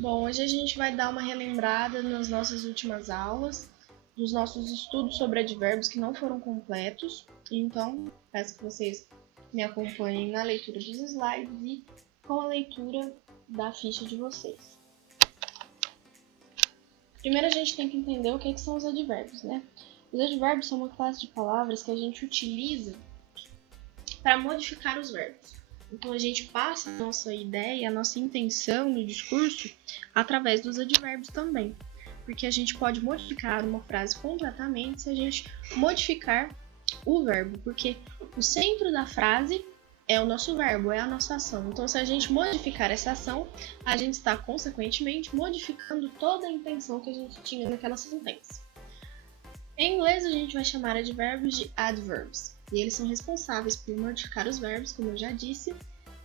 Bom, hoje a gente vai dar uma relembrada nas nossas últimas aulas, dos nossos estudos sobre advérbios que não foram completos. Então, peço que vocês me acompanhem na leitura dos slides e com a leitura da ficha de vocês. Primeiro a gente tem que entender o que são os advérbios, né? Os advérbios são uma classe de palavras que a gente utiliza para modificar os verbos. Então, a gente passa a nossa ideia, a nossa intenção no discurso através dos advérbios também. Porque a gente pode modificar uma frase completamente se a gente modificar o verbo. Porque o centro da frase é o nosso verbo, é a nossa ação. Então, se a gente modificar essa ação, a gente está, consequentemente, modificando toda a intenção que a gente tinha naquela sentença. Em inglês, a gente vai chamar advérbios de adverbs. E eles são responsáveis por modificar os verbos, como eu já disse,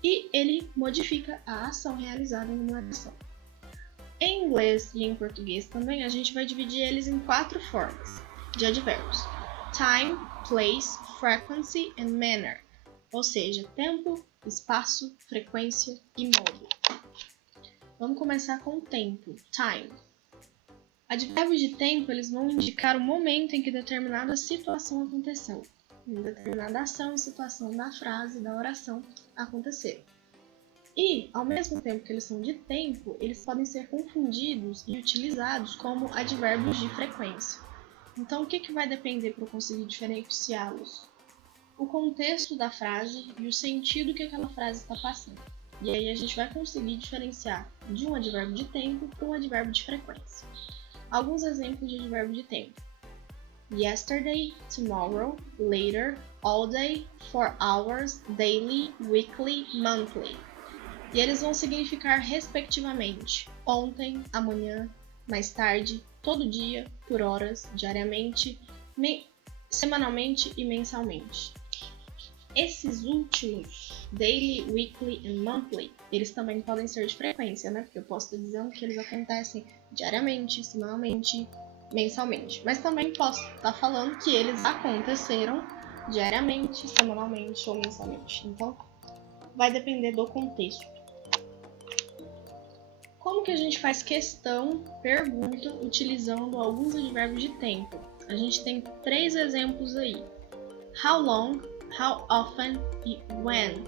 e ele modifica a ação realizada em uma oração. Em inglês e em português também, a gente vai dividir eles em 4 formas de advérbios: time, place, frequency and manner, ou seja, tempo, espaço, frequência e modo. Vamos começar com o tempo, time. Advérbios de tempo, eles vão indicar o momento em que determinada situação aconteceu. Em determinada ação e situação da frase, da oração, aconteceram. E, ao mesmo tempo que eles são de tempo, eles podem ser confundidos e utilizados como advérbios de frequência. Então, o que vai depender para eu conseguir diferenciá-los? O contexto da frase e o sentido que aquela frase está passando. E aí a gente vai conseguir diferenciar de um advérbio de tempo para um advérbio de frequência. Alguns exemplos de advérbio de tempo: yesterday, tomorrow, later, all day, 4 hours, daily, weekly, monthly. E eles vão significar respectivamente ontem, amanhã, mais tarde, todo dia, por horas, diariamente, semanalmente e mensalmente. Esses últimos, daily, weekly e monthly, eles também podem ser de frequência, né? Porque eu posso estar dizendo que eles acontecem diariamente, semanalmente, mensalmente. Mas também posso estar falando que eles aconteceram diariamente, semanalmente ou mensalmente. Então, vai depender do contexto. Como que a gente faz questão, pergunta, utilizando alguns advérbios de tempo? A gente tem 3 exemplos aí: how long, how often e when.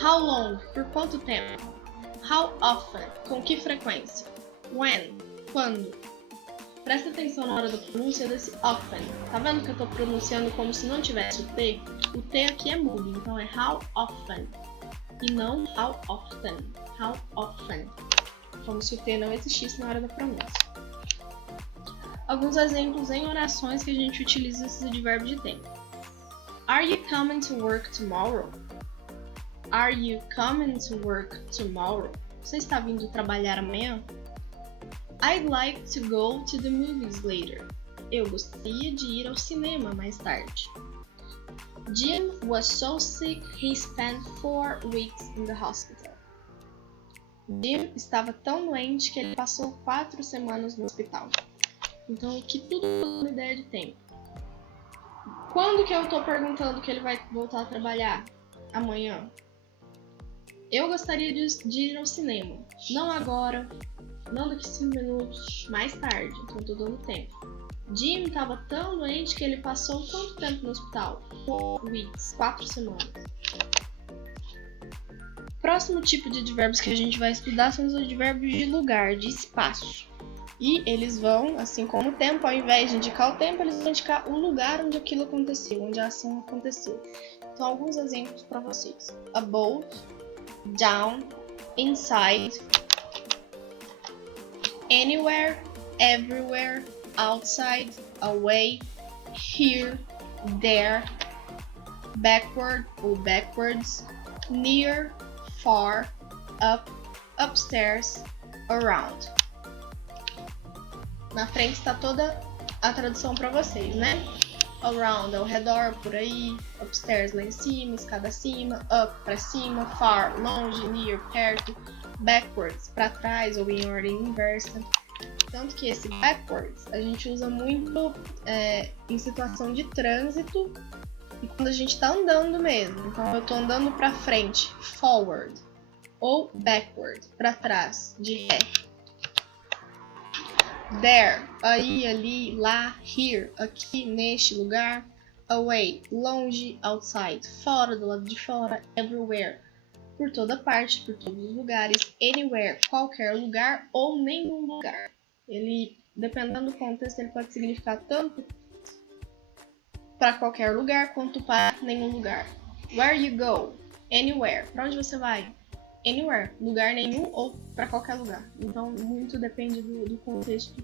How long, por quanto tempo? How often, com que frequência? When, quando? Presta atenção na hora da pronúncia desse often. Tá vendo que eu tô pronunciando como se não tivesse o T? O T aqui é mudo, então é how often e não how often. How often, como se o T não existisse na hora da pronúncia. Alguns exemplos em orações que a gente utiliza esses advérbios de tempo. Are you coming to work tomorrow? Are you coming to work tomorrow? Você está vindo trabalhar amanhã? I'd like to go to the movies later. Eu gostaria de ir ao cinema mais tarde. Jim was so sick he spent 4 weeks in the hospital. Jim estava tão doente que ele passou 4 semanas no hospital. Então aqui tudo é uma ideia de tempo. Quando que eu estou perguntando que ele vai voltar a trabalhar? Amanhã. Eu gostaria de ir ao cinema. Não agora, não daqui 5 minutos, mais tarde. Então estou dando tempo. Jim estava tão doente que ele passou quanto tempo no hospital? 4 weeks, 4 semanas. Próximo tipo de advérbios que a gente vai estudar são os advérbios de lugar, de espaço. E eles vão, assim como o tempo, ao invés de indicar o tempo, eles vão indicar o lugar onde aquilo aconteceu, onde a ação aconteceu. Então, alguns exemplos para vocês: above, down, inside, anywhere, everywhere, outside, away, here, there, backward ou backwards, near, far, up, upstairs, around. Na frente está toda a tradução para vocês, né? Around, ao redor, por aí. Upstairs, lá em cima. Escada acima. Up, para cima. Far, longe. Near, perto. Backwards, para trás ou em ordem inversa. Tanto que esse backwards a gente usa muito em situação de trânsito e quando a gente está andando mesmo. Então eu estou andando para frente, forward. Ou backward, para trás, de ré. There, aí, ali, lá. Here, aqui, neste lugar. Away, longe. Outside, fora, do lado de fora. Everywhere, por toda parte, por todos os lugares. Anywhere, qualquer lugar ou nenhum lugar. Ele, dependendo do contexto, ele pode significar tanto para qualquer lugar quanto para nenhum lugar. Where you go? Anywhere. Para onde você vai? Anywhere. Lugar nenhum ou para qualquer lugar. Então, muito depende do contexto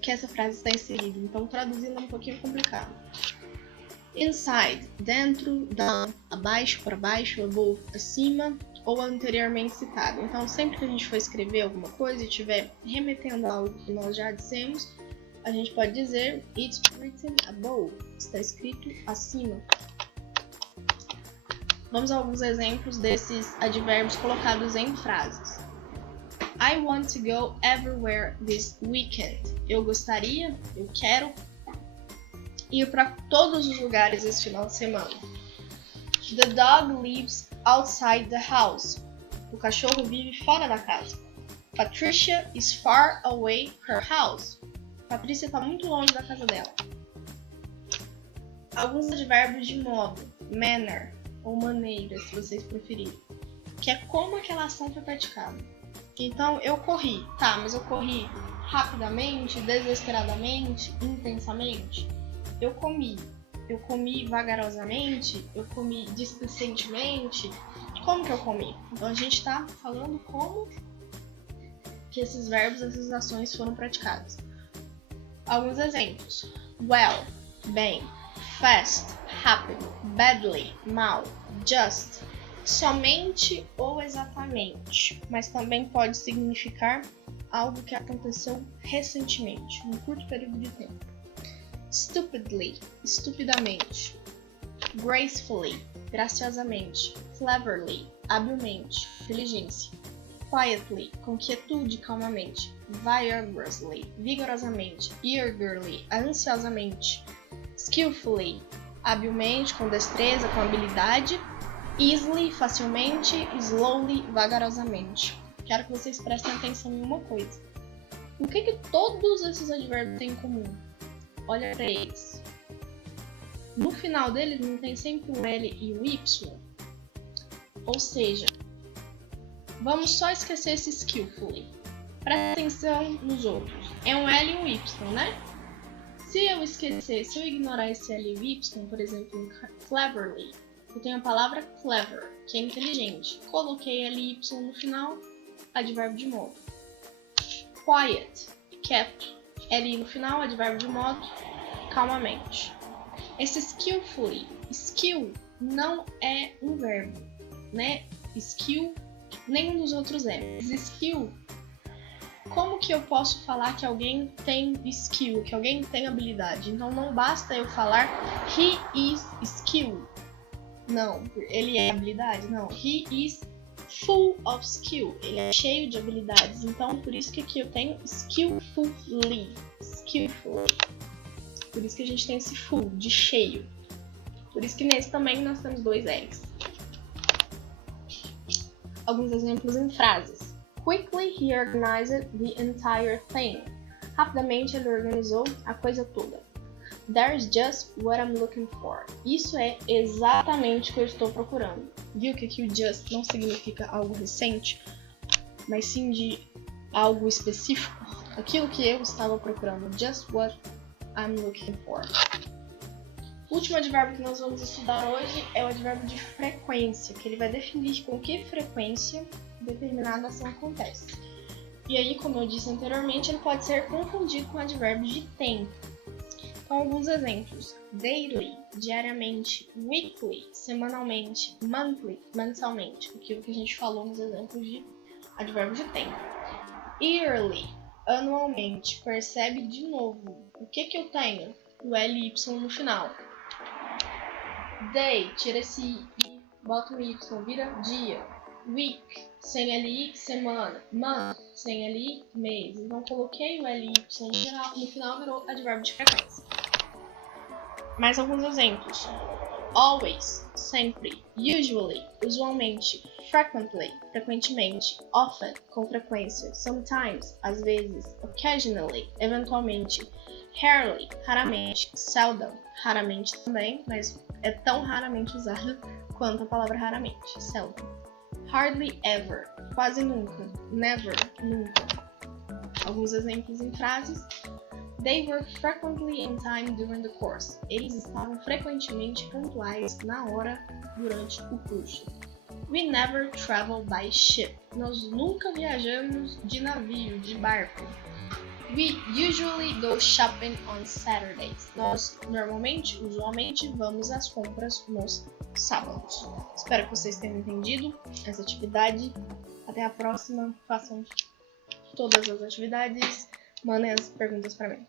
que essa frase está inserida. Então, traduzindo é um pouquinho complicado. Inside. Dentro, down. Abaixo, para baixo, above, acima ou anteriormente citado. Então, sempre que a gente for escrever alguma coisa e estiver remetendo a algo que nós já dissemos, a gente pode dizer it's written above. Está escrito acima. Vamos a alguns exemplos desses advérbios colocados em frases. I want to go everywhere this weekend. Eu gostaria, eu quero ir para todos os lugares esse final de semana. The dog lives outside the house. O cachorro vive fora da casa. Patricia is far away her house. Patrícia está muito longe da casa dela. Alguns advérbios de modo, manner ou maneira, se vocês preferirem, que é como aquela ação foi praticada. Então, eu corri, tá, mas eu corri rapidamente, desesperadamente, intensamente. Eu comi vagarosamente, eu comi displicentemente. Como que eu comi? Então, a gente está falando como que esses verbos, essas ações foram praticadas. Alguns exemplos. Well, bem. Fast, rápido. Badly, mal. Just, somente ou exatamente. Mas também pode significar algo que aconteceu recentemente, num curto período de tempo. Stupidly, estupidamente. Gracefully, graciosamente. Cleverly, habilmente, inteligência. Quietly, com quietude, calmamente. Vigorosamente. Eagerly, ansiosamente. Skillfully, habilmente, com destreza, com habilidade. Easily, facilmente. Slowly, vagarosamente. Quero que vocês prestem atenção em uma coisa. O que todos esses advérbios têm em comum? Olha para eles. No final deles não tem sempre o L e o Y. Ou seja, vamos só esquecer esse skillfully. Presta atenção nos outros. É um L e um Y, né? Se eu ignorar esse L e o Y, por exemplo, em cleverly, eu tenho a palavra clever, que é inteligente. Coloquei L e Y no final, advérbio de modo. Quiet, quieto. L no final, advérbio de modo, calmamente. Esse skillfully, skill não é um verbo, né? Skill, nenhum dos outros é. Mas skill, como que eu posso falar que alguém tem skill, que alguém tem habilidade? Então não basta eu falar he is skilled. Não, ele é habilidade? Não, he is full of skill. Ele é cheio de habilidades. Então por isso que aqui eu tenho skillfully. Skillfully. Por isso que a gente tem esse full, de cheio. Por isso que nesse também nós temos dois L's. Alguns exemplos em frases. Quickly he organized the entire thing. Rapidamente ele organizou a coisa toda. There's just what I'm looking for. Isso é exatamente o que eu estou procurando. Viu que aqui o just não significa algo recente, mas sim de algo específico? Aquilo que eu estava procurando. Just what I'm looking for. O último advérbio que nós vamos estudar hoje é o advérbio de frequência, que ele vai definir com que frequência determinada ação acontece. E aí, como eu disse anteriormente, ele pode ser confundido com o advérbio de tempo. Então, alguns exemplos. Daily, diariamente. Weekly, semanalmente. Monthly, mensalmente. Aquilo que a gente falou nos exemplos de advérbio de tempo. Yearly, anualmente. Percebe de novo. O que eu tenho? O LY no final. Day, tira esse I, bota o Y, vira dia. Week, sem LI, semana. Month, sem LI, mês. Então, coloquei o LY no final, virou advérbio de frequência. Mais alguns exemplos. always, sempre, usually, usualmente, frequently, frequentemente, often, com frequência, sometimes, às vezes, occasionally, eventualmente, rarely, raramente, seldom, raramente também, mas é tão raramente usada quanto a palavra raramente, seldom. Hardly ever, quase nunca, never, nunca. Alguns exemplos em frases. They were frequently in time during the course. Eles estavam frequentemente pontuais na hora durante o curso. We never travel by ship. Nós nunca viajamos de navio, de barco. We usually go shopping on Saturdays. Nós usualmente, vamos às compras nos sábados. Espero que vocês tenham entendido essa atividade. Até a próxima. Façam todas as atividades. Mandem as perguntas para mim.